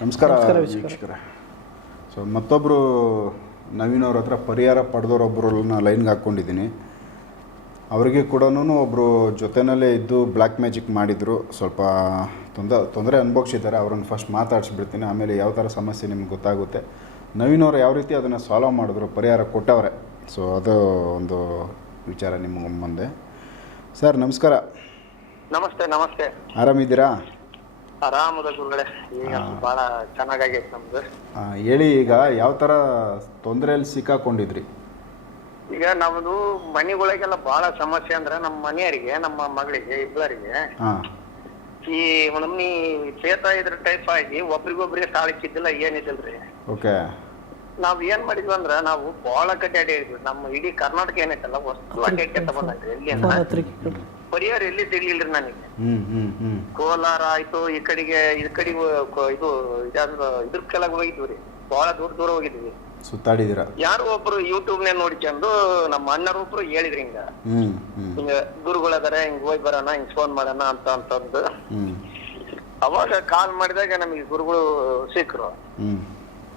ನಮಸ್ಕಾರ ನಮಸ್ಕಾರ ವೀಕ್ಷಕರೇ. ಸೊ ಮತ್ತೊಬ್ಬರು ನವೀನ್ ಅವ್ರ ಹತ್ರ ಪರಿಹಾರ ಪಡೆದವರೊಬ್ಬರನ್ನ ಲೈನ್ಗೆ ಹಾಕ್ಕೊಂಡಿದ್ದೀನಿ. ಅವರಿಗೆ ಕೂಡ ಒಬ್ಬರು ಜೊತೆನಲ್ಲೇ ಇದ್ದು ಬ್ಲ್ಯಾಕ್ ಮ್ಯಾಜಿಕ್ ಮಾಡಿದರು. ಸ್ವಲ್ಪ ತೊಂದ ತೊಂದರೆ ಅನುಭವಿಸಿದ್ದಾರೆ. ಅವ್ರನ್ನ ಫಸ್ಟ್ ಮಾತಾಡಿಸ್ಬಿಡ್ತೀನಿ. ಆಮೇಲೆ ಯಾವ ಥರ ಸಮಸ್ಯೆ ನಿಮ್ಗೆ ಗೊತ್ತಾಗುತ್ತೆ. ನವೀನ್ ಅವರು ಯಾವ ರೀತಿ ಅದನ್ನು ಸಾಲ್ವ್ ಮಾಡಿದ್ರು ಪರಿಹಾರ ಕೊಟ್ಟವ್ರೆ. ಸೊ ಅದು ಒಂದು ವಿಚಾರ ನಿಮ್ಮ ಮುಂದೆ ಸರ್ ನಮಸ್ಕಾರ. ನಮಸ್ತೆ ನಮಸ್ತೆ. ಆರಾಮಿದ್ದೀರಾ? ಆರಾಮದ ಗುರುಗಳೇ ಈಗ. ಬಹಳ ಚೆನ್ನಾಗಾಗೈತೆ ನಮ್ದು. ಆ, ಹೇಳಿ ಈಗ ಯಾವ ಥರ ತೊಂದರೆಯಲ್ಲಿ ಸಿಕ್ಕಾಕೊಂಡಿದ್ರಿ? ಈಗ ನಮ್ದು ಮನೆಗಳಿಗೆಲ್ಲ ಬಹಳ ಸಮಸ್ಯೆ ಅಂದ್ರೆ ನಮ್ಮ ಮನೆಯವರಿಗೆ ನಮ್ಮ ಮಗಳಿಗೆ ಇಬ್ಬರಿಗೆ. ಹಾಂ. ಈ ನಮ್ಮಿ ಪೇತ ಇದ್ರ ಟೈಪ್ ಆಗಿ ಒಬ್ರಿಗೊಬ್ರಿಗೆ ತಾಳಿಕ್ಕಿದ್ದಿಲ್ಲ ಏನಿದಿಲ್ರಿ ಓಕೆ. ನಾವ್ ಏನ್ ಮಾಡಿದ್ವಿ ಅಂದ್ರ ನಾವು ಬಹಳ ಕಡೆ ಅಡ್ಯಾಡಿದ್ವಿ ನಮ್ಮ ಇಡೀ ಕರ್ನಾಟಕ ಏನೈತಲ್ಲ ವಸ್ತು ಅಡ್ಯಾಡ್ಕೊಂತ ಬಂದ್ರಿ ಎಲ್ಲಿ. ಪರಿಹಾರ ಎಲ್ಲಿ ಸಿಗ್ಲಿಲ್ರಿ ನನಗೆ? ಹ್ಮ್ ಕೋಲಾರ ಆಯ್ತು ಈ ಕಡೆಗೆ ಈ ಕಡೆಗೆ ಕೊ- ಇದು ಇದಾದ್ರ ಇದ್ರ ಕೆಳಗೆ ಹೋಗಿದ್ವಿ ರೀ. ಬಹಳ ದೂರ ದೂರ ಹೋಗಿದ್ವಿ. ಸುತ್ತಾಡಿದ್ದೀರಾ? ಯಾರೋ ಒಬ್ರು ಯೂಟ್ಯೂಬ್ ನೇ ನೋಡ್ಕೊಂಡು ನಮ್ಮ ಅಣ್ಣರ ಒಬ್ರು ಹೇಳಿದ್ರಿ ಹಿಂಗ. ಹಿಂಗ ಗುರುಗಳ ಹಿಂಗ ಗುರುಗಳದಾರೆ ಹಿಂಗ್ ಹೋಗಿ ಬರೋಣ ಹಿಂಗ್ ಫೋನ್ ಮಾಡೋಣ ಅಂತ ಅಂತಂದು ಅವಾಗ ಕಾಲ್ ಮಾಡಿದಾಗ ನಮಗೆ ಗುರುಗಳು ಸಿಕ್ಕರು.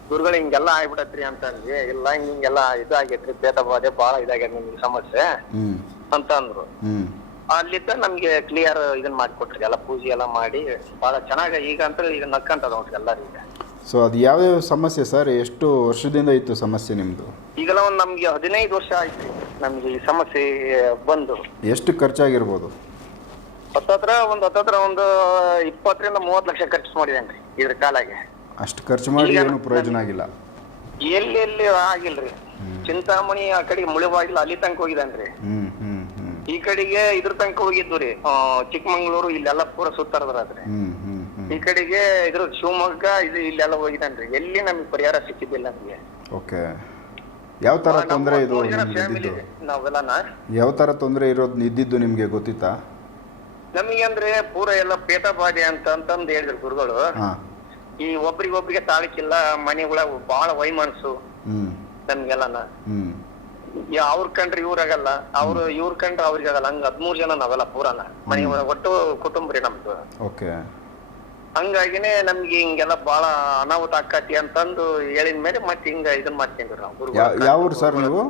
ಗುರುಗಳು ಹಿಂಗೆಲ್ಲ ಆಗ್ಬಿಡತ್ರಿ ಅಂತ ಅಂದ್ವಿ. ಇಲ್ಲ ಹಿಂಗ್ ಹಿಂಗೆಲ್ಲ ಇದಾಗೈತ್ರಿ ಭೇದ ಬಾಧೆ ಬಾಳ ಇದಾಗ್ಯದ ನಿಮ್ಗೆ ಸಮಸ್ಯೆ ಅಂತ ಅಂದ್ರು. ಅಲ್ಲಿದ್ದ ನಮ್ಗೆ ಕ್ಲಿಯರ್ ಇದನ್ ಮಾಡ್ಕೊಟ್ರಿ ಎಲ್ಲ ಪೂಜೆ ಎಲ್ಲ ಮಾಡಿ. ಬಹಳ ಚೆನ್ನಾಗಿ ಈಗ ಅಂತ ಈಗ ನಕ್ಕಂತದ ನೋಡ್ರಿ ಎಲ್ಲರಿಗೆ ಸೊ ಅದು ಯಾವ್ಯಾವ ಸಮಸ್ಯೆ ಸರ್? ಎಷ್ಟು ವರ್ಷದಿಂದ ಇತ್ತು ಸಮಸ್ಯೆ ನಿಮ್ದು? ಈಗೆಲ್ಲ ಒಂದ್ ನಮ್ಗೆ ಹದಿನೈದು ವರ್ಷ ಆಯ್ತು ನಮ್ಗೆ ಈ ಸಮಸ್ಯೆ ಬಂದು. ಎಷ್ಟು ಖರ್ಚಾಗಿರ್ಬೋದು? ಹತ್ತತ್ರ ಒಂದ್ ಹತ್ತತ್ರ ಒಂದು ಇಪ್ಪತ್ತರಿಂದ ಮೂವತ್ತು ಲಕ್ಷ ಖರ್ಚು ಮಾಡಿದೇನ್ರಿ ಇದ್ರ ಕಾಲಾಗೆ. ಅಷ್ಟು ಖರ್ಚು ಮಾಡಿ ಈಗ ಏನು ಪ್ರಯೋಜನ ಆಗಿಲ್ಲ? ಎಲ್ಲಿ ಎಲ್ಲಿ ಆಗಿಲ್ರಿ. ಚಿಂತಾಮಣಿ ಆ ಕಡೆಗೆ ಮುಳಿಬಾಗಿಲು ಅಲ್ಲಿ ತನಕ ಹೋಗಿದಾನ್ರಿ ರೀ ಹ್ಞೂ ಈ ಕಡೆಗೆ ಇದ್ರ ತನಕ ಹೋಗಿದ್ವಿ ರೀ. ಆ, ಚಿಕ್ಕಮಂಗ್ಳೂರು ಇಲ್ಲೆಲ್ಲ ಪೂರ ಸುತ್ತಾರದ್ರಾದ್ರೆ ಈ ಕಡೆಗೆ ಇದ್ರ ಶಿವಮೊಗ್ಗ ಇದು ಇಲ್ಲೆಲ್ಲ ಹೋಗಿದಾನ್ರಿ ಎಲ್ಲಿ ನಮ್ಗೆ ಪರಿಹಾರ ಸಿಕ್ಕಿದ್ದಿಲ್ಲ ನಮ್ಗೆ. ಓಕೆ. ಯಾವ ತರ ತೊಂದರೆ ಇದು ನಿಮ್ಗೆ ಫ್ಯಾಮಿಲಿ ಇದ್ದಿದ್ದು? ನಾವೆಲ್ಲನ? ಯಾವ ತರ ತೊಂದರೆ ಇರೋದು ಇದ್ದಿದ್ದು ನಿಮಗೆ ಗೊತ್ತಿತ್ತಾ? ನಮಗೆ ಅಂದ್ರೆ ಪೂರ ಎಲ್ಲ ಪೇಟಬಾಧೆ ಅಂತ ಅಂತಂದು ಹೇಳಿದ್ರು ಗುರುಗಳು. ಹಾಂ. ಈ ಒಬ್ರಿಗೊಬ್ರಿಗೆ ತಾಳಿಕಿಲ್ಲ ಮನೆಗಳ ಬಹಳ ವೈಮನಸ್ಸು ಹ್ಞೂ ನಮ್ಗೆಲ್ಲನ? ಹ್ಞೂ ಅವ್ರ ಕಂಡ್ರೆ ಇವ್ರಾಗಲ್ಲ. ಅವ್ರು ಇವ್ರ ಕಂಡ್ರೆ ಅವ್ರಿಗೆ ಆಗಲ್ಲ ಹಂಗ ಹದ್ಮೂರ್ ಜನ ನಾವೆಲ್ಲ ಪೂರಾನ. ಮನೆ ಒಟ್ಟು ಕುಟುಂಬ ರೀ ನಮ್ದು. ಓಕೆ. ಹಂಗಾಗಿನೇ ನಮ್ಗೆ ಹಿಂಗೆಲ್ಲ ಬಹಳ ಅನಾಹುತ ಆಕತಿ ಅಂತಂದು ಹೇಳಿದ ಮೇಲೆ ಮತ್ತೆ ಹಿಂಗ ಇದನ್ ಮಾಡ್ಕೊಂಡ್ರಿ ನಾವು. ಯಾವ ಊರು ಸರ್ ನೀವು?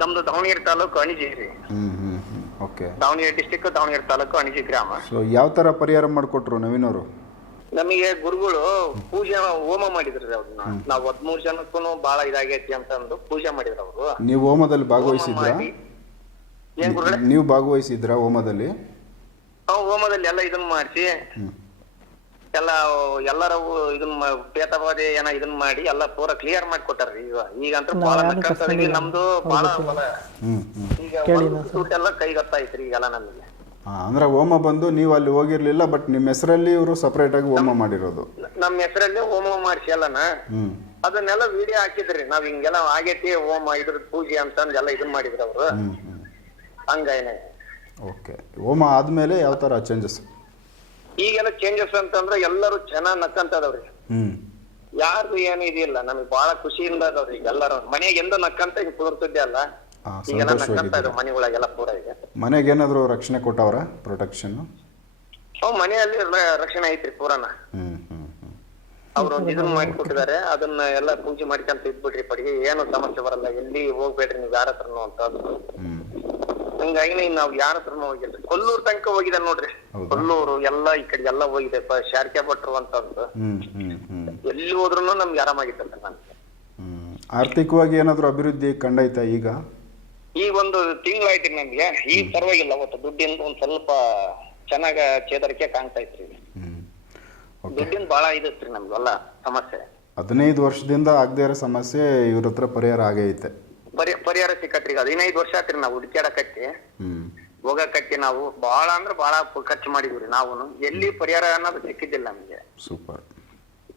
ನಮ್ದು ದಾವಣಗೆರೆ ತಾಲೂಕು ಅಣಿಜಿ ರೀ. ಹ್ಞೂ ಹ್ಞೂ ಹ್ಞೂ ಓಕೆ. ದಾವಣಗೆರೆ ಡಿಸ್ಟಿಕ್ ದಾವಣಗೆರೆ ತಾಲೂಕು ಅಣಿಜಿ ಗ್ರಾಮ. ಸೊ ಯಾವ ತರ ಪರಿಹಾರ ಮಾಡಿಕೊಟ್ರು ನವೀನವರು? ನಮಗೆ ಗುರುಗಳು ಪೂಜೆ ಹೋಮ ಮಾಡಿದ್ರಿ ಅವ್ರನ್ನ ನಾವ್ ಹದ್ಮೂರ್ ಜನಕ್ಕೂ ಬಹಳ ಇದಾಗೈತಿ ಅಂತಂದು ಪೂಜೆ ಮಾಡಿದ್ರು ಅವರು. ನೀವು ಹೋಮದಲ್ಲಿ ಭಾಗವಹಿಸಿದ್ರ? ಮಾಡಿ. ಏನ್ ಗುರುಗಳೇ? ನೀವು ಭಾಗವಹಿಸಿದ್ರಾ ಹೋಮದಲ್ಲಿ? ನಾವು ಹೋಮದಲ್ಲಿ ಎಲ್ಲ ಇದನ್ನ ಮಾಡಿಸಿ. ಎಲ್ಲಾ ಎಲ್ಲ ಎಲ್ಲರ ಇದನ್ನ ಮ- ಭೇದವಾದಿ ಏನ ಇದನ್ನ ಮಾಡಿ ಎಲ್ಲ ಪೂರ ಕ್ಲಿಯರ್ ಮಾಡಿ ಕೊಟ್ಟಾರ್ರಿ ಈಗ ಈಗ ಅಂತ ಬಹಳ ನಮ್ದು ಬಹಳ ಈಗ ಕೇಳಿ ಎಲ್ಲಾ ಕೈಗತ್ತಾಯ್ತ್ರಿ ಈಗೆಲ್ಲ ನಮಗೆ. ಅಂದರೆ ಹೋಮ ಬಂದು ನೀವು ಅಲ್ಲಿ ಹೋಗಿರಲಿಲ್ಲ ಬಟ್ ನಿಮ್ಮ ಹೆಸರಲ್ಲಿ ಇವರು ಸಪ್ರೇಟಾಗಿ ಹೋಮ ಮಾಡಿರೋದು. ನಮ್ಮ ಹೆಸರಲ್ಲಿ ಹೋಮ ಮಾಡಿಸಿ ಎಲ್ಲನ ಅದನ್ನೆಲ್ಲ ವಿಡಿಯೋ ಹಾಕಿದ್ರಿ ನಾವ್ ಹಿಂಗೆಲ್ಲ ಆಗೈತಿ ಹೋಮ ಇದ್ರ ಪೂಜೆ ಅಂತಂದು ಎಲ್ಲ ಇದನ್ ಮಾಡಿದ್ರು ಅವರು. ಹ್ಞೂ ಓಕೆ. ಹೋಮ ಆದಮೇಲೆ ಯಾವ ತರ ಚೇಂಜಸ್ ಈಗೆಲ್ಲ ಚೇಂಜಸ್ ಅಂತಂದ್ರೆ ಎಲ್ಲರೂ ಚೆನ್ನಾಗ್ ನಕ್ಕಂತದವ್ರಿ. ಹ್ಞೂ ಯಾರ್ದು ಏನು ಇದಿಲ್ಲ ನಮಗೆ ಬಹಳ ಖುಷಿಯಿಂದ ಅದಾವ್ರಿ ಎಲ್ಲರೂ. ಮನೆಗೆ ಎಂದ ನಕ್ಕಂತ ಹಿಂಗ್ ಕುದುರ್ತಿದ್ದೆ ಅಲ್ಲ. ಸಂತೋಷವಾಗಿದ್ದೀರಾ ಮನೆಗಳಿಗೆಲ್ಲ ಪೂರ ಈಗ ಮನೆಗೆ ಏನಾದರೂ ರಕ್ಷಣೆ ಕೊಟ್ಟವ್ರ ಪ್ರೊಟೆಕ್ಷನ್ ಅವ್ ಮನೆಯಲ್ಲಿ ರ- ರಕ್ಷಣೆ ಐತ್ರಿ ಪೂರನ. ಹ್ಞೂ ಹ್ಞೂ ಹ್ಞೂ ಅವ್ರು ಒಂದ್ ಇದನ್ನ ಮಾಡಿಕೊಟ್ಟಿದ್ದಾರೆ ಅದನ್ನ ಎಲ್ಲ ಪೂಜೆ ಮಾಡ್ಕೊಂತ ಇದ್ಬಿಟ್ರಿ ಪಡಿಗೆ. ಏನು ಸಮಸ್ಯೆ ಬರಲ್ಲ. ಎಲ್ಲಿ ಹೋಗ್ಬೇಡ್ರಿ ನೀವು ಯಾರ ಹತ್ರನು ಅಂತ. ಹ್ಞೂ ಹಂಗಾಗಿ ನಾವ್ ಯಾರ ಹತ್ರನು ಹೋಗಿಲ್ಲ. ಕೊಲ್ಲೂರ್ ತನಕ ಹೋಗಿದೆ ನೋಡ್ರಿ. ಹೌದಾ? ಕೊಲ್ಲೂರು ಎಲ್ಲ ಈ ಕಡೆ ಎಲ್ಲ ಹೋಗಿದೆ. ಪ- ಶಾರ್ಕೆ ಭಟ್ರು ಅಂತಂದು ಹ್ಞೂ ಹ್ಞೂ ಹ್ಞೂ ಎಲ್ಲಿ ಹೋದ್ರು ನಮ್ಗೆ ಆರಾಮಾಗಿತ್ತಂತ ನಾನು. ಹ್ಞೂ ಆರ್ಥಿಕವಾಗಿ ಏನಾದರೂ ಅಭಿವೃದ್ಧಿ ಕಂಡೈತಾ ಈಗ? ಈಗ ಒಂದು ತಿಂಗಳಾಯ್ತು ನಮ್ಗೆ. ಈಗ ಪರವಾಗಿಲ್ಲ ಅವತ್ತು ದುಡ್ಡಿಂದ ಒಂದ್ ಸ್ವಲ್ಪ ಚೆನ್ನಾಗ ಚೇತರಿಕೆ ಕಾಣ್ತಾ ಇತ್ರಿ. ದುಡ್ಡಿನ ಬಹಳ ಇದತ್ರಿ ನಮ್ಗೆಲ್ಲ ಸಮಸ್ಯೆ. ಹದಿನೈದು ವರ್ಷದಿಂದ ಆಗದೇ ಇರೋ ಸಮಸ್ಯೆ ಇವ್ರ ಹತ್ರ ಪರಿಹಾರ ಆಗೈತೆ ಪರಿಹಾರ ಸಿಕ್ಕತ್ರಿ ಈಗ ಹದಿನೈದು ವರ್ಷ ಆತ್ರಿ ನಾವು ಹುಡುಕ್ಯಾಡಕತ್ತಿ. ಹೋಗಕತ್ತಿ ನಾವು ಬಹಳ ಅಂದ್ರೆ ಬಹಳ ಖರ್ಚು ಮಾಡಿದ್ವಿ ನಾವು ಎಲ್ಲಿ ಪರಿಹಾರ ಅನ್ನೋದು ಸಿಕ್ಕಿದ್ದಿಲ್ಲ ನಮ್ಗೆ. ಸೂಪರ್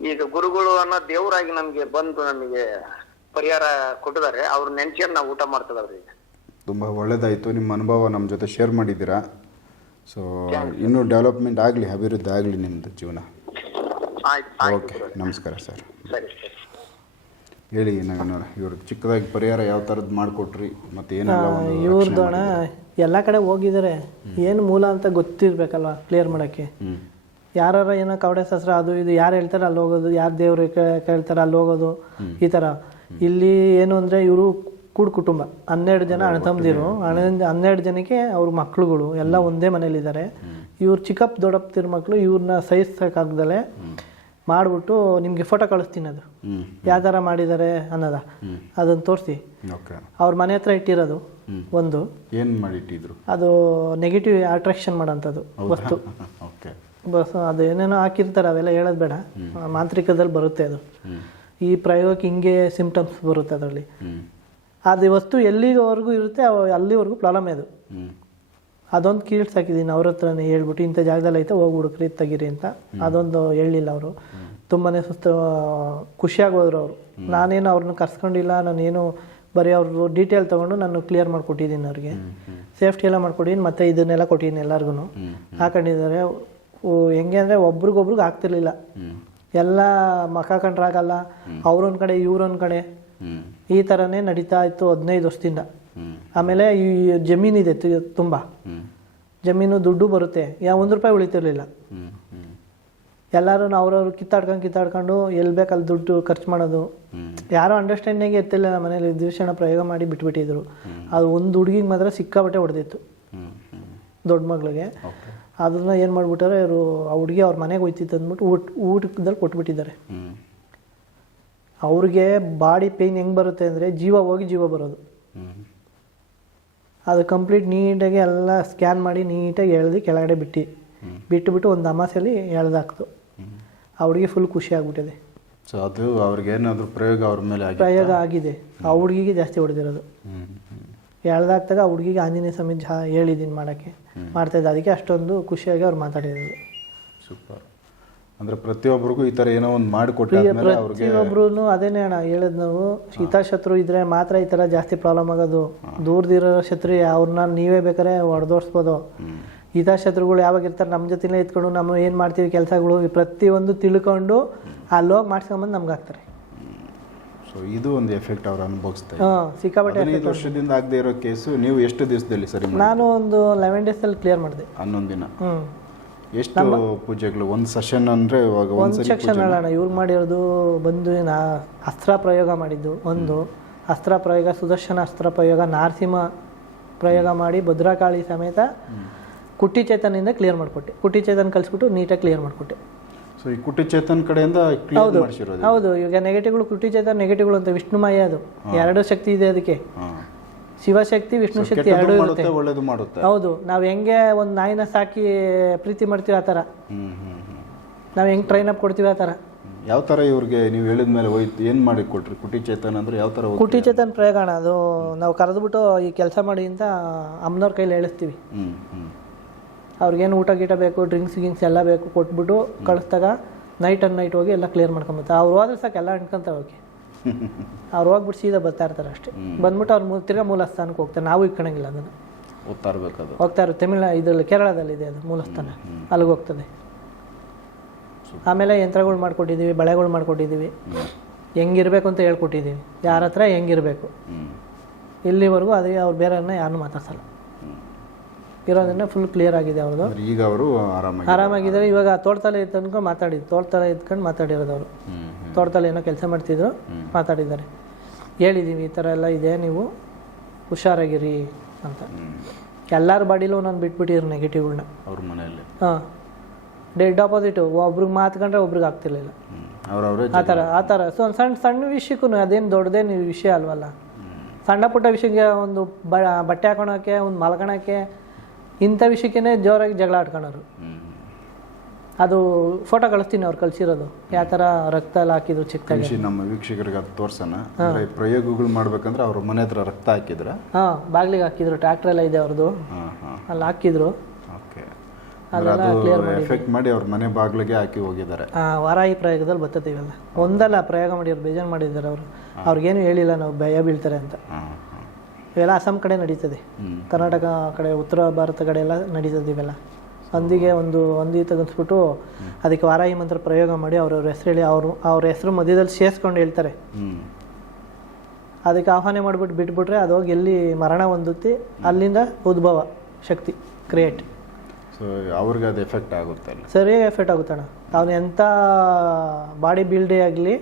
ಈಗ ಗುರುಗಳು ಅನ್ನೋ ದೇವರಾಗಿ ನಮ್ಗೆ ಬಂದು ನಮಗೆ ಪರಿಹಾರ ಕೊಟ್ಟಿದ್ದಾರೆ ಅವ್ರು ನೆನ್ಸ್ಕೊಂಡು ನಾವು ಊಟ ಮಾಡ್ತಿದವ್ರಿ. ಈಗ ತುಂಬ ಒಳ್ಳೆಯದಾಯಿತು ನಿಮ್ಮ ಅನುಭವ ನಮ್ಮ ಜೊತೆ ಶೇರ್ ಮಾಡಿದ್ದೀರಾ? ಸೊ ಇನ್ನೂ ಡೆವಲಪ್ಮೆಂಟ್ ಆಗಲಿ ಅಭಿವೃದ್ಧಿ ಆಗಲಿ ನಿಮ್ಮದು ಜೀವನ. ಓಕೆ ನಮಸ್ಕಾರ ಸರ್. ಸರಿ ಸರಿ. ಹೇಳಿ ನಾನು ಇವರು ಚಿಕ್ಕದಾಗಿ ಪರಿಹಾರ ಯಾವ ಥರದ್ದು ಮಾಡಿಕೊಟ್ರಿ? ಮತ್ತು ಏನೆಲ್ಲ ಅಣ್ಣ ಎಲ್ಲ ಕಡೆ ಹೋಗಿದ್ದಾರೆ ಏನು ಮೂಲ ಅಂತ ಗೊತ್ತಿರಬೇಕಲ್ವಾ ಕ್ಲಿಯರ್ ಮಾಡೋಕ್ಕೆ? ಯಾರು ಏನೋ ಕವಡೆ ಶಾಸ್ತ್ರ ಅದು ಇದು ಯಾರು ಹೇಳ್ತಾರೆ ಅಲ್ಲಿ ಹೋಗೋದು ಯಾರು ದೇವ್ರಿಗೆ ಕೇಳ್ತಾರೆ ಅಲ್ಲಿ ಹೋಗೋದು ಈ ಥರ. ಇಲ್ಲಿ ಏನು ಅಂದರೆ ಇವರು ಕೂಡು ಕುಟುಂಬ. ಹನ್ನೆರಡು ಜನ ಅಣ್ಣ ತಮ್ಮದಿರು. ಹನ್ನೆರಡು ಜನಕ್ಕೆ ಅವ್ರ ಮಕ್ಳುಗಳು. ಎಲ್ಲ ಒಂದೇ ಮನೇಲಿದ್ದಾರೆ. ಇವ್ರು ಚಿಕ್ಕಪ್ಪ ದೊಡ್ಡಪ್ಪತಿರ ಮಕ್ಕಳು ಇವ್ರನ್ನ ಸಹಿಸೋಕ್ಕಾಗ್ದಲೆ ಮಾಡಿಬಿಟ್ಟು ನಿಮಗೆ ಫೋಟೋ ಕಳಿಸ್ತೀನಿ ಅದು. ಯಾವ ಥರ ಮಾಡಿದ್ದಾರೆ ಅನ್ನೋದ. ಅದನ್ನು ತೋರಿಸಿ. ಅವ್ರ ಮನೆ ಹತ್ರ ಇಟ್ಟಿರೋದು ಒಂದು. ಏನು ಮಾಡಿಟ್ಟಿದ್ರು? ಅದು ನೆಗೆಟಿವ್ ಅಟ್ರಾಕ್ಷನ್ ಮಾಡೋಂಥದ್ದು ವಸ್ತು. ಓಕೆ. ಬಸ್ ಅದು ಏನೇನೋ ಹಾಕಿರ್ತಾರೆ ಅವೆಲ್ಲ ಹೇಳೋದು ಬೇಡ. ಮಾಂತ್ರಿಕದಲ್ಲಿ ಬರುತ್ತೆ ಅದು. ಈ ಪ್ರಯೋಗಕ್ಕೆ ಹಿಂಗೆ ಸಿಂಪ್ಟಮ್ಸ್ ಬರುತ್ತೆ ಅದರಲ್ಲಿ. ಅದು ವಸ್ತು ಎಲ್ಲಿವರೆಗೂ ಇರುತ್ತೆ ಅಲ್ಲಿವರೆಗೂ ಪ್ರಾಬ್ಲಮ್ ಅದು. ಅದೊಂದು ಕೀಳ್ಸ್ ಹಾಕಿದ್ದೀನಿ ಅವ್ರ ಹತ್ರನೇ ಹೇಳ್ಬಿಟ್ಟು ಇಂಥ ಜಾಗದಲ್ಲಿ ಐತೆ ಹೋಗಿ ಹುಡುಕ್ರಿ ತೆಗೀರಿ ಅಂತ. ಅದೊಂದು ಹೇಳಿಲ್ಲ ಅವರು. ತುಂಬಾ ಸುಸ್ತು ಖುಷಿಯಾಗಿ ಹೋದ್ರು ಅವರು. ನಾನೇನು ಅವ್ರನ್ನ ಕರ್ಸ್ಕೊಂಡಿಲ್ಲ ನಾನೇನು ಬರೀ ಅವ್ರದ್ದು ಡೀಟೇಲ್ ತೊಗೊಂಡು ನಾನು ಕ್ಲಿಯರ್ ಮಾಡಿಕೊಟ್ಟಿದ್ದೀನಿ ಅವ್ರಿಗೆ. ಸೇಫ್ಟಿ ಎಲ್ಲ ಮಾಡ್ಕೊಟ್ಟಿದ್ದೀನಿ ಮತ್ತೆ ಇದನ್ನೆಲ್ಲ ಕೊಟ್ಟಿದ್ದೀನಿ ಎಲ್ಲರಿಗೂ ಹಾಕೊಂಡಿದ್ದಾರೆ. ಹೆಂಗೆ ಅಂದರೆ ಒಬ್ರಿಗೊಬ್ರಿಗೆ ಆಗ್ತಿರ್ಲಿಲ್ಲ. ಎಲ್ಲ ಮಕ ಕಂಡ್ರಾಗಲ್ಲ. ಅವ್ರೊಂದು ಕಡೆ ಇವ್ರೊಂದು ಕಡೆ. ಈ ಥರನೇ ನಡೀತಾ ಇತ್ತು ಹದಿನೈದು ವರ್ಷದಿಂದ. ಆಮೇಲೆ ಈ ಜಮೀನಿದೆ ತುಂಬಾ ತುಂಬ. ಜಮೀನು ದುಡ್ಡು ಬರುತ್ತೆ. ಯಾವ ಒಂದು ರೂಪಾಯಿ ಉಳಿತಿರ್ಲಿಲ್ಲ. ಎಲ್ಲರೂ ಅವ್ರವ್ರು ಕಿತ್ತಾಡ್ಕೊಂಡು ಕಿತ್ತಾಡ್ಕೊಂಡು ಎಲ್ಲಿ ಬೇಕಲ್ಲಿ ದುಡ್ಡು ಖರ್ಚು ಮಾಡೋದು. ಯಾರು ಅಂಡರ್ಸ್ಟ್ಯಾಂಡಿಂಗ್ ಎತ್ತಿಲ್ಲ ನಮ್ಮ ಮನೇಲಿ ದಿವಸಣ ಪ್ರಯೋಗ ಮಾಡಿ ಬಿಟ್ಬಿಟ್ಟಿದ್ರು. ಅದು ಒಂದು ಹುಡುಗಿಗೆ ಮಾತ್ರ ಸಿಕ್ಕಾಬಟ್ಟೆ ಹೊಡೆದಿತ್ತು. ದೊಡ್ಡ ಮಗಳಿಗೆ. ಅದನ್ನ ಏನು ಮಾಡ್ಬಿಟ್ಟಾರೆ ಇವರು ಆ ಹುಡುಗಿ ಅವ್ರ ಮನೆಗೆ ಹೋಯ್ತಿತ್ತು ಅಂದ್ಬಿಟ್ಟು ಊಟ ಊಟದಲ್ಲಿ ಕೊಟ್ಬಿಟ್ಟಿದ್ದಾರೆ. ಅವ್ರಿಗೆ ಬಾಡಿ ಪೇಯ್ನ್ ಹೆಂಗೆ ಬರುತ್ತೆ ಅಂದರೆ ಜೀವ ಹೋಗಿ ಜೀವ ಬರೋದು. ಅದು ಕಂಪ್ಲೀಟ್ ನೀಟಾಗಿ ಎಲ್ಲ ಸ್ಕ್ಯಾನ್ ಮಾಡಿ ನೀಟಾಗಿ ಎಳ್ದು ಕೆಳಗಡೆ ಬಿಟ್ಟು. ಬಿಟ್ಟುಬಿಟ್ಟು ಒಂದು ಅಮಾಸೆಯಲ್ಲಿ ಎಳ್ದಾಕ್ತು ಅವ್ರಿಗೆ ಹುಡುಗಿ ಫುಲ್ ಖುಷಿ ಆಗ್ಬಿಟ್ಟಿದೆ. ಸೊ ಅದು ಅವ್ರಿಗೆ ಏನಾದರೂ ಪ್ರಯೋಗ ಅವ್ರ ಮೇಲೆ ಪ್ರಯೋಗ ಆಗಿದೆ. ಆ ಹುಡುಗಿಗೆ ಜಾಸ್ತಿ ಹೊಡೆದಿರೋದು. ಎಳ್ದಾಕ್ದಾಗ ಆ ಹುಡುಗಿಗೆ ಆಂಜನೇಯ ಸ್ವಾಮಿ ಜಾ ಹೇಳಿದ್ದೀನಿ ಮಾಡೋಕ್ಕೆ. ಮಾಡ್ತಾಯಿದ್ದೆ ಅದಕ್ಕೆ ಅಷ್ಟೊಂದು ಖುಷಿಯಾಗಿ ಅವ್ರು ಮಾತಾಡಿರೋದು. ಸೂಪರ್ ಅಂದರೆ ಪ್ರತಿಯೊಬ್ಬರಿಗೂ ಈ ತರ ಏನೋ ಒಂದು ಮಾಡಿಕೊಟ್ಟಾದ್ಮೇಲೆ ಅವ್ರಿಗೆ ಪ್ರತಿಯೊಬ್ರು ಅದೇನೇ ಅಣ್ಣ ಹೇಳೋದು ನಾವು ಹಿತಾಶತ್ರು ಇದ್ರೆ ಮಾತ್ರ ಈ ತರ ಜಾಸ್ತಿ ಪ್ರಾಬ್ಲಮ್ ಆಗೋದು. ದೂರದಿರೋ ಶತ್ರು ಅವ್ರನ್ನ ನೀವೇ ಬೇಕಾದ್ರೆ ಹೊಡೆದೋಡ್ಸ್ಬೋದು ಹಿತಾಶತ್ರುಗಳು ಯಾವಾಗ ಇರ್ತಾರೆ ನಮ್ಮ ಜೊತೆಲೇ ಇತ್ಕೊಂಡು ನಮ್ಮ ಏನು ಮಾಡ್ತೀವಿ ಕೆಲಸಗಳು ಪ್ರತಿಯೊಂದು ತಿಳ್ಕೊಂಡು ಅಲ್ಲಿ ಹೋಗಿ ಮಾಡ್ಸ್ಕೊಂಬಂದು ನಮ್ಗೆ ಹಾಕ್ತಾರೆ. ಸೊ ಇದು ಒಂದು ಎಫೆಕ್ಟ್ ಅವ್ರು ಅನುಭವಿಸ್ತಾರೆ. ಹಾಂ ಸಿಕ್ಕಾಪಟ್ಟೆ ಹದಿನೈದು ವರ್ಷದಿಂದ ಆಗದೆ ಇರೋ ಕೇಸು ನೀವು ಎಷ್ಟು ದಿವಸದಲ್ಲಿ ಸರಿ ನಾನು ಒಂದು ಲೆವೆನ್ ಡೇಸಲ್ಲಿ ಕ್ಲಿಯರ್ ಮಾಡಿದೆ. ಹನ್ನೊಂದು ದಿನ. ಹ್ಞೂ ಎಷ್ಟು ಪೂಜೆಗಳು? ಒಂದು ಸೆಷನ್ ಅಂದರೆ ಇವಾಗ ಒಂದು ಸೆಕ್ಷನ್ ಅಲ್ಲ ಇವ್ರು ಮಾಡಿರೋದು ಬಂದು ನಾ ಅಸ್ತ್ರ ಪ್ರಯೋಗ ಮಾಡಿದ್ದು. ಒಂದು ಅಸ್ತ್ರ ಪ್ರಯೋಗ ಸುದರ್ಶನ ಅಸ್ತ್ರ ಪ್ರಯೋಗ ನಾರಸಿಂಹ ಪ್ರಯೋಗ ಮಾಡಿ ಭದ್ರಕಾಳಿ ಸಮೇತ ಕುಟ್ಟಿ ಚೇತನಿಂದ ಕ್ಲಿಯರ್ ಮಾಡಿಕೊಟ್ಟೆ. ಕುಟ್ಟಿ ಚೇತನ್ ಕಲಿಸ್ಬಿಟ್ಟು ನೀಟಾಗಿ ಕ್ಲಿಯರ್ ಮಾಡಿಕೊಟ್ಟೆ. ಸೊ ಈ ಕುಟ್ಟಿ ಚೇತನ್ ಕಡೆಯಿಂದ ಮಾಡಿಸಿರೋದು ಹೌದು. ಈಗ ನೆಗೆಟಿವ್ಗಳು ಕುಟ್ಟಿ ಚೇತನ್ ನೆಗೆಟಿವ್ಗಳು ಅಂತ ವಿಷ್ಣುಮಯ ಅದು. ಎರಡು ಶಕ್ತಿ ಇದೆ ಅದಕ್ಕೆ. ಶಿವಶಕ್ತಿ ವಿಷ್ಣು ಶಕ್ತಿ ಎರಡು ಇರುತ್ತೆ. ಒಳ್ಳೇದು ಮಾಡುತ್ತೆ. ಹೌದು ನಾವು ಹೆಂಗೆ ಒಂದು ನಾಯಿನ ಸಾಕಿ ಪ್ರೀತಿ ಮಾಡ್ತೀವಿ ಆ ಥರ. ನಾವು ಹೆಂಗೆ ಟ್ರೈನ್ ಅಪ್ ಕೊಡ್ತೀವಿ ಆ ಥರ. ಯಾವ ಥರ ಇವ್ರಿಗೆ ನೀವು ಹೇಳಿದ ಮೇಲೆ ಹೋಯ್ತು ಏನು ಮಾಡಿ ಕೊಟ್ರಿ? ಕುಟಿ ಚೇತನ್ ಅಂದ್ರೆ ಯಾವ ಥರ? ಕುಟಿ ಚೇತನ್ ಪ್ರಯೋಗಣ ಅದು ನಾವು ಕರೆದ್ಬಿಟ್ಟು ಈ ಕೆಲಸ ಮಾಡಿ ಅಂತ ಅಮ್ಮನವ್ರ ಕೈಲಿ ಹೇಳಿಸ್ತೀವಿ. ಅವ್ರಿಗೇನು ಊಟ ಗೀಟ ಬೇಕು ಡ್ರಿಂಕ್ಸ್ ಗಿಂಕ್ಸ್ ಎಲ್ಲ ಬೇಕು ಕೊಟ್ಬಿಟ್ಟು ಕಳಿಸ್ದಾಗ ನೈಟ್ ಅಂಡ್ ನೈಟ್ ಹೋಗಿ ಎಲ್ಲ ಕ್ಲಿಯರ್ ಮಾಡ್ಕೊಂಬತ್ತೆ. ಅವ್ರು ಹೋದ್ರೆ ಸಾಕು ಎಲ್ಲ ಅಂಟ್ಕೊಂತಾವೆ ಅವಕ್ಕೆ ಅವ್ರು ಹೋಗ್ಬಿಟ್ಟು ಸೀದಾ ಬರ್ತಾ ಇರ್ತಾರೆ ಅಷ್ಟೇ. ಬಂದ್ಬಿಟ್ಟು ಅವ್ರು ಮೂಲ ತಿರ್ಗಾ ಮೂಲ ಸ್ಥಾನಕ್ಕೆ ಹೋಗ್ತಾರೆ. ನಾವು ಇಕ್ಕಣಂಗಿಲ್ಲ ಅದನ್ನು. ಅದು ಹೋಗ್ತಾ ಇರೋ ತಮಿಳ ಇದರಲ್ಲಿ ಕೇರಳದಲ್ಲಿದೆ ಅದು ಮೂಲಸ್ಥಾನ. ಅಲ್ಲಿಗೆ ಹೋಗ್ತದೆ. ಆಮೇಲೆ ಯಂತ್ರಗಳು ಮಾಡ್ಕೊಟ್ಟಿದ್ದೀವಿ ಬಳೆಗಳು ಮಾಡ್ಕೊಟ್ಟಿದ್ದೀವಿ ಹೆಂಗಿರಬೇಕು ಅಂತ ಹೇಳ್ಕೊಟ್ಟಿದ್ದೀವಿ ಯಾರ ಹತ್ರ ಹೆಂಗಿರಬೇಕು. ಇಲ್ಲಿವರೆಗೂ ಅದೇ ಅವ್ರು ಬೇರೆಯವ್ರನ್ನ ಯಾರನ್ನೂ ಮಾತಾಡ್ಸಲ್ಲ. ಇರೋದನ್ನ ಫುಲ್ ಕ್ಲಿಯರ್ ಆಗಿದೆ ಅವ್ರದ್ದು ಈಗ ಅವರು ಆರಾಮಾಗಿ ಆರಾಮಾಗಿದ್ದಾರೆ. ಇವಾಗ ಇತ್ತು ತನಕ ಮಾತಾಡಿದ್ದು ತೋಳ್ತಲೆ ಇದ್ಕೊಂಡು ಮಾತಾಡಿರೋದು ಅವರು. ತೋಟದಲ್ಲಿ ಏನೋ ಕೆಲಸ ಮಾಡ್ತಿದ್ರು ಮಾತಾಡಿದ್ದಾರೆ. ಹೇಳಿದ್ದೀವಿ ಈ ಥರ ಎಲ್ಲ ಇದೆ ನೀವು ಹುಷಾರಾಗಿರಿ ಅಂತ. ಎಲ್ಲರ ಬಾಡಿಲೂ ನಾನು ಬಿಟ್ಬಿಟ್ಟಿದ್ರು ನೆಗೆಟಿವ್ಗಳನ್ನ ಅವ್ರ ಮನೆಯಲ್ಲಿ? ಹಾಂ. ಡೆಡ್ ಆಪೋಸಿಟ್ ಒಬ್ರಿಗೆ ಮಾತ್ಕೊಂಡ್ರೆ ಒಬ್ರಿಗೆ ಆಗ್ತಿರ್ಲಿಲ್ಲ. ಆ ಥರ ಆ ಥರ ಸೊ ಒಂದು ಸಣ್ಣ ಸಣ್ಣ ವಿಷಯಕ್ಕೂ ಅದೇನು ದೊಡ್ಡದೇನು ವಿಷಯ ಅಲ್ವಲ್ಲ. ಸಣ್ಣ ಪುಟ್ಟ ವಿಷಯಕ್ಕೆ ಒಂದು ಬಟ್ಟೆ ಹಾಕೊಳಕ್ಕೆ ಒಂದು ಮಲ್ಕೊಳಕ್ಕೆ ಇಂಥ ವಿಷಯಕ್ಕೇ ಜೋರಾಗಿ ಜಗಳ ಆಡ್ಕೊಳೋರು. ಅದು ಫೋಟೋ ಕಳಿಸ್ತೀನಿ ಅವ್ರು ಕಳಿಸಿರೋದು. ಯಾವ ಥರ ರಕ್ತ ಎಲ್ಲ ಹಾಕಿದ್ರು ಚಿಕ್ಕದಾಗಿ. ಕಳಿಸಿ ನಮ್ಮ ವೀಕ್ಷಕರಿಗೆ ಅದು ತೋರ್ಸೋಣ. ಅಂದರೆ ಪ್ರಯೋಗಗಳು ಮಾಡ್ಬೇಕಂದ್ರೆ ಅವ್ರ ಮನೆ ಹತ್ರ ರಕ್ತ ಹಾಕಿದ್ರ? ಹಾಂ ಬಾಗಿಲಿಗೆ ಹಾಕಿದ್ರು ಟ್ರ್ಯಾಕ್ಟರ್ ಎಲ್ಲ ಇದೆ ಅವ್ರದ್ದು ಹಾಂ ಹಾಂ. ಅಲ್ಲಿ ಹಾಕಿದ್ರು. ಓಕೆ. ಅದೆಲ್ಲ ಅದು clear ಮಾಡಿದ್ದೀವಿ. ಎಫೆಕ್ಟ್ ಮಾಡಿ ಅವ್ರ ಮನೆ ಬಾಗಿಲಿಗೆ ಹಾಕಿ ಹೋಗಿದ್ದಾರೆ. ಆ, ವಾರಾಹಿ ಪ್ರಯೋಗದಲ್ಲಿ ಬರ್ತದೆ ಇವೆಲ್ಲ ಒಂದಲ್ಲ ಪ್ರಯೋಗ ಮಾಡಿದ್ರು ಬೇಜಾರು ಮಾಡಿದ್ದಾರೆ ಅವರು. ಅವ್ರಿಗೇನು ಹೇಳಿಲ್ಲ ನಾವು ಭಯ ಬೀಳ್ತಾರೆ ಅಂತ. ಹಾಂ ಹಾಂ. ಇವೆಲ್ಲ ಅಸ್ಸಾಂ ಕಡೆ ನಡೀತದೆ. ಕರ್ನಾಟಕ ಕಡೆ ಉತ್ತರ ಭಾರತ ಕಡೆ ಎಲ್ಲ ನಡೀತದೆ ಇವೆಲ್ಲ. ಹಂದಿಗೆ ಒಂದು ಹಂದಿ ತೆಗೆಸ್ಬಿಟ್ಟು ಅದಕ್ಕೆ ವಾರಾಹಿ ಮಂತ್ರ ಪ್ರಯೋಗ ಮಾಡಿ ಅವ್ರವ್ರ ಹೆಸರು ಹೇಳಿ ಅವರು ಅವ್ರ ಹೆಸರು ಮಧ್ಯದಲ್ಲಿ ಸೇರಿಸ್ಕೊಂಡು ಹೇಳ್ತಾರೆ. ಅದಕ್ಕೆ ಆಹ್ವಾನ ಮಾಡಿಬಿಟ್ಟು ಬಿಟ್ಬಿಟ್ರೆ ಅದು ಹೋಗಿ ಎಲ್ಲಿ ಮರಣ ಹೊಂದುತ್ತಿ ಅಲ್ಲಿಂದ ಉದ್ಭವ ಶಕ್ತಿ ಕ್ರಿಯೇಟ್ ಸೊ ಅವ್ರಿಗೆ ಅದು ಎಫೆಕ್ಟ್ ಆಗುತ್ತೆ ಸರಿಯಾಗಿ ಎಫೆಕ್ಟ್ ಆಗುತ್ತಣ್ಣ ಅವನು ಎಂಥ ಬಾಡಿ ಬಿಲ್ಡೇ ಆಗಲಿ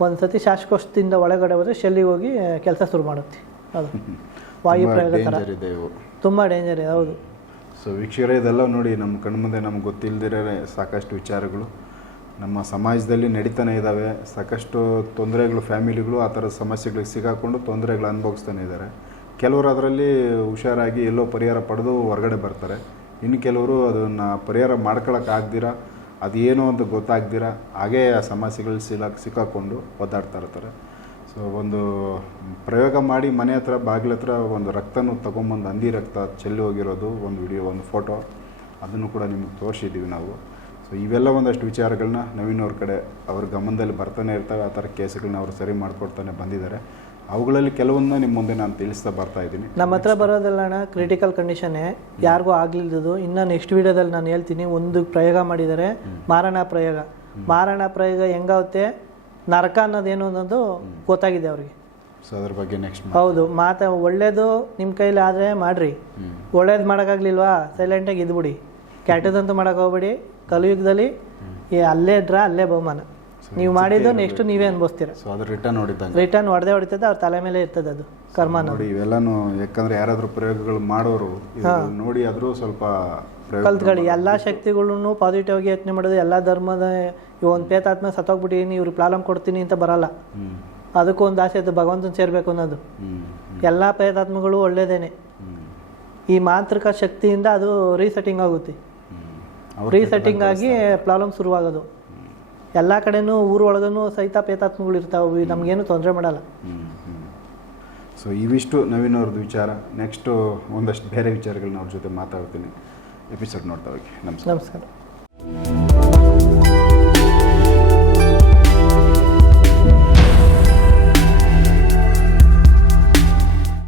ಒಂದ್ಸತಿ ಒಂದು ಸತಿ ಒಳಗಡೆ ಹೋದ್ರೆ ಶೆಲ್ಲಿಗೆ ಹೋಗಿ ಕೆಲಸ ಶುರು ಮಾಡುತ್ತೆ. ಅದು ವಾಯು ಪ್ರಯೋಗ ಥರ ತುಂಬ ಡೇಂಜರ್ ಇದೆ ಹೌದು. ಸೊ ವೀಕ್ಷಕರೇ ಇದೆಲ್ಲ ನೋಡಿ, ನಮ್ಮ ಕಣ್ಮುಂದೆ ನಮ್ಗೆ ಗೊತ್ತಿಲ್ಲದಿರೋ ಸಾಕಷ್ಟು ವಿಚಾರಗಳು. ನಮ್ಮ ಸಮಾಜದಲ್ಲಿ ನಡೀತಾನೆ ಇದ್ದಾವೆ. ಸಾಕಷ್ಟು ತೊಂದರೆಗಳು, ಫ್ಯಾಮಿಲಿಗಳು ಆ ಥರದ ಸಮಸ್ಯೆಗಳಿಗೆ ಸಿಗಾಕೊಂಡು ತೊಂದರೆಗಳು ಅನುಭವಿಸ್ತಾನೆ ಇದ್ದಾರೆ. ಕೆಲವರು ಅದರಲ್ಲಿ ಹುಷಾರಾಗಿ ಎಲ್ಲೋ ಪರಿಹಾರ ಪಡೆದು ಹೊರಗಡೆ ಬರ್ತಾರೆ. ಇನ್ನು ಕೆಲವರು ಅದನ್ನು ಪರಿಹಾರ ಮಾಡ್ಕೊಳಕ್ಕೆ ಅದು ಏನು ಅಂತ ಗೊತ್ತಾಗ್ದಿರ, ಹಾಗೇ ಆ ಸಮಸ್ಯೆಗಳು ಸಿಲಾಕ್ ಸಿಕ್ಕಾಕೊಂಡು ಒದ್ದಾಡ್ತಾ ಇರ್ತಾರೆ. ಸೊ ಒಂದು ಪ್ರಯೋಗ ಮಾಡಿ ಮನೆ ಹತ್ರ ಬಾಗಿಲ ಹತ್ರ ಒಂದು ರಕ್ತನೂ ತಗೊಂಬಂದು ಹಂದಿ ರಕ್ತ ಚೆಲ್ಲಿ ಹೋಗಿರೋದು ಒಂದು ವಿಡಿಯೋ ಒಂದು ಫೋಟೋ. ಅದನ್ನು ಕೂಡ ನಿಮಗೆ ತೋರಿಸಿದ್ದೀವಿ ನಾವು. ಸೊ ಇವೆಲ್ಲ ಒಂದಷ್ಟು ವಿಚಾರಗಳನ್ನ ನವೀನ್ ಅವ್ರ ಕಡೆ ಅವ್ರ ಗಮನದಲ್ಲಿ ಬರ್ತಾನೆ ಇರ್ತವೆ ಆ ಥರ ಕೇಸ್ಗಳನ್ನ ಅವರು ಸರಿ ಮಾಡಿಕೊಡ್ತಾನೆ ಬಂದಿದ್ದಾರೆ. ಅವುಗಳಲ್ಲಿ ಕೆಲವೊಂದನ್ನ ನಿಮ್ಮ ಮುಂದೆ ನಾನು ತಿಳಿಸ್ತಾ ಬರ್ತಾ ಇದ್ದೀನಿ. ನಮ್ಮ ಹತ್ರ ಬರೋದಲ್ಲ ಅಣ್ಣ ಕ್ರಿಟಿಕಲ್ ಕಂಡೀಷನ್ನೇ ಯಾರಿಗೂ ಆಗ್ಲಿಲ್ಲದು ಇನ್ನು ನೆಕ್ಸ್ಟ್ ವಿಡಿಯೋದಲ್ಲಿ ನಾನು ಹೇಳ್ತೀನಿ ಒಂದು ಪ್ರಯೋಗ ಮಾಡಿದ್ದಾರೆ. ಮಾರಣ ಪ್ರಯೋಗ. ಮಾರಣ ಪ್ರಯೋಗ ಹೆಂಗಾಗುತ್ತೆ? ನರಕ ಅನ್ನೋದೇನು ಅನ್ನೋದು ಗೊತ್ತಾಗಿದೆ ಅವ್ರಿಗೆ. ಸೊ ಅದ್ರ ಬಗ್ಗೆ ನೆಕ್ಸ್ಟ್ ಹೌದು ಮಾತ ಒಳ್ಳೇದು ನಿಮ್ಮ ಕೈಲಿ ಆದರೆ ಮಾಡ್ರಿ. ಒಳ್ಳೇದು ಮಾಡೋಕ್ಕಾಗ್ಲಿಲ್ವಾ? ಸೈಲೆಂಟಾಗಿ ಇದ್ಬಿಡಿ. ಕೆಟ್ಟದಂತೂ ಮಾಡೋಕೆ ಹೋಗ್ಬೇಡಿ. ಕಲಿಯುಗದಲ್ಲಿ ಅಲ್ಲೇ ಇದ್ರ ಅಲ್ಲೇ ಬಹುಮಾನ. ನೀವು ಮಾಡಿದ್ದು ನೆಕ್ಸ್ಟ್ ನೀವೇ ಅನ್ಭವಿಸ್ತೀರ. ಸೊ ರಿಟರ್ನ್ ರಿಟರ್ನ್ ಹೊಡೆದೇ ಹೊಡಿತದೆ ಅವ್ರ ತಲೆ ಮೇಲೆ ಇರ್ತದೆ ಅದು. ಕರ್ಮ ನೋಡಿ ಇವೆಲ್ಲನೂ ಯಾಕಂದ್ರೆ ಯಾರಾದರೂ ಪ್ರಯೋಗಗಳು ಮಾಡೋರು ನೋಡಿ ಆದರೂ ಸ್ವಲ್ಪ ಕಲ್ತ್ಕೊಳ್ಳಿ. ಎಲ್ಲ ಶಕ್ತಿಗಳನ್ನು ಪಾಸಿಟಿವ್ ಆಗಿ ಯೋಚನೆ ಮಾಡೋದು ಎಲ್ಲ ಧರ್ಮದ ಈ ಒಂದು ಪೇತಾತ್ಮ ಸತ್ತೋಗ್ಬಿಟ್ಟಿನಿ ಇವ್ರಿಗೆ ಪ್ರಾಬ್ಲಮ್ ಕೊಡ್ತೀನಿ ಅಂತ ಬರಲ್ಲ. ಅದಕ್ಕೂ ಒಂದು ಆಸೆ ಅದು ಭಗವಂತನ ಸೇರಬೇಕು ಅನ್ನೋದು. ಎಲ್ಲಾ ಪ್ರೇತಾತ್ಮಗಳು ಒಳ್ಳೇದೇನೆ. ಈ ಮಾಂತ್ರಿಕ ಶಕ್ತಿಯಿಂದ ಅದು ರೀಸೆಟ್ಟಿಂಗ್ ಆಗುತ್ತೆ. ರೀಸೆಟ್ಟಿಂಗ್ ಆಗಿ ಪ್ರಾಬ್ಲಮ್ ಶುರುವಾಗೋದು. ಎಲ್ಲ ಕಡೆನೂ ಊರೊಳಗೂ ಸಹಿತ ಪೇತಾತ್ಮಗಳು ಇರ್ತಾವೆ ನಮಗೇನು ತೊಂದರೆ ಮಾಡಲ್ಲ. ಸೊ ಇವಿಷ್ಟು ನವೀನ್ ಅವ್ರದ್ದು ವಿಚಾರ. ನೆಕ್ಸ್ಟು ಒಂದಷ್ಟು ಬೇರೆ ವಿಚಾರಗಳನ್ನ ಅವ್ರ ಜೊತೆ ಮಾತಾಡ್ತೀನಿ. ಎಪಿಸೋಡ್ ನೋಡ್ತಾ ಹೋಗಿ. ನಮಸ್ಕಾರ. ನಮಸ್ಕಾರ.